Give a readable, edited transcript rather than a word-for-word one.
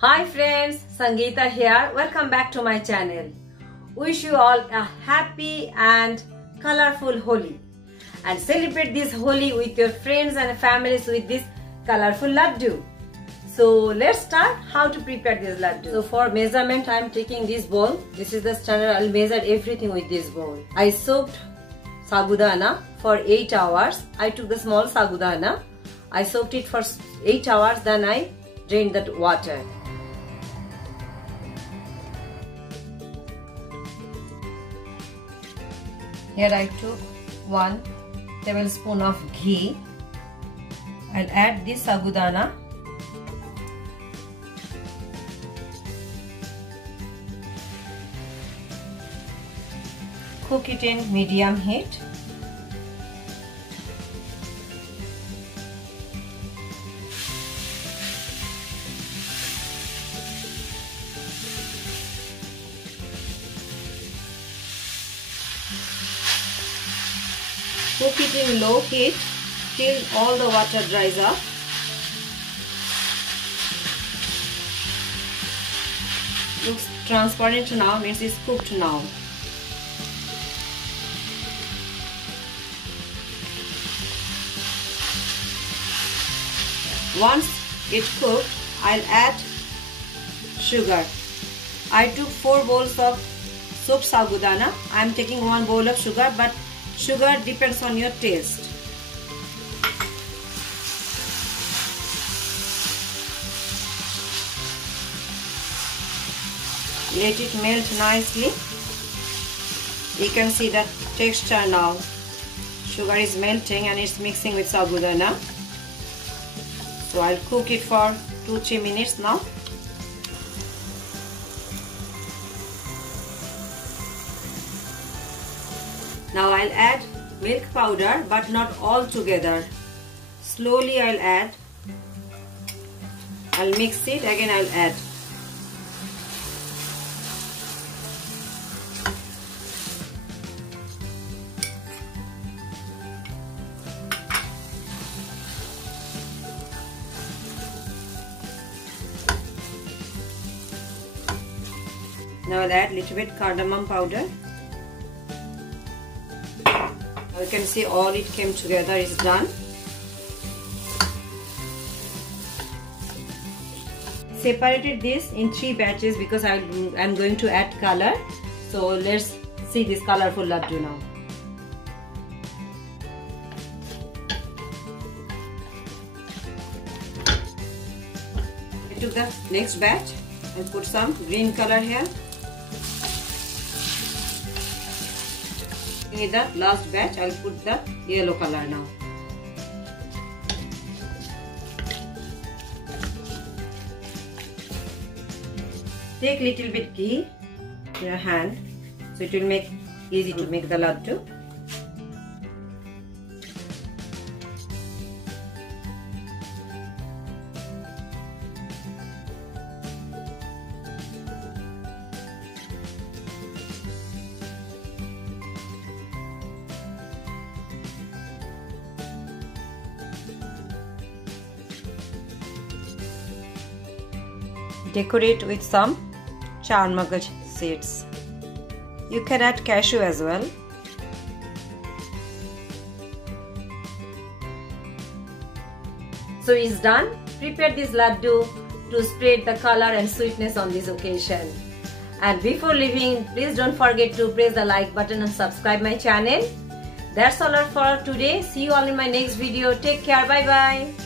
Hi friends, Sangita here. Welcome back to my channel. Wish you all a happy and colorful Holi and celebrate this Holi with your friends and families with this colorful laddu. So let's start how to prepare this laddu. So for measurement I am taking this bowl. This is the standard. I will measure everything with this bowl. I soaked Sagudana for 8 hours. I took the small Sagudana. I soaked it for 8 hours, then I drained that water. Here I took 1 tablespoon of ghee. I'll add this Sagudana. Cook it in medium heat. Cook it in low heat till all the water dries up. Looks transparent now, means it's cooked now. Once it's cooked, I'll add sugar. I took 4 bowls of soaked Sagudana. I'm taking 1 bowl of sugar, but sugar depends on your taste. Let it melt nicely. You can see the texture now. Sugar is melting and it's mixing with Sagudana. So I'll cook it for 2-3 minutes now. Now I'll add milk powder, but not all together. Slowly I'll add. I'll mix it, again I'll add. Now I'll add little bit cardamom powder. You can see all it came together is done. Separated this in 3 batches because I'm going to add color. So let's see this colorful laddu now. I took the next batch and put some green color here. In the last batch, I'll put the yellow color now. Take little bit ghee in your hand, so it will make easy to make the laddu. Decorate with some charmagaj seeds. You can add cashew as well. So it's done. Prepare this laddu to spread the color and sweetness on this occasion. And before leaving, please don't forget to press the like button and subscribe my channel. That's all for today. See you all in my next video. Take care. Bye bye.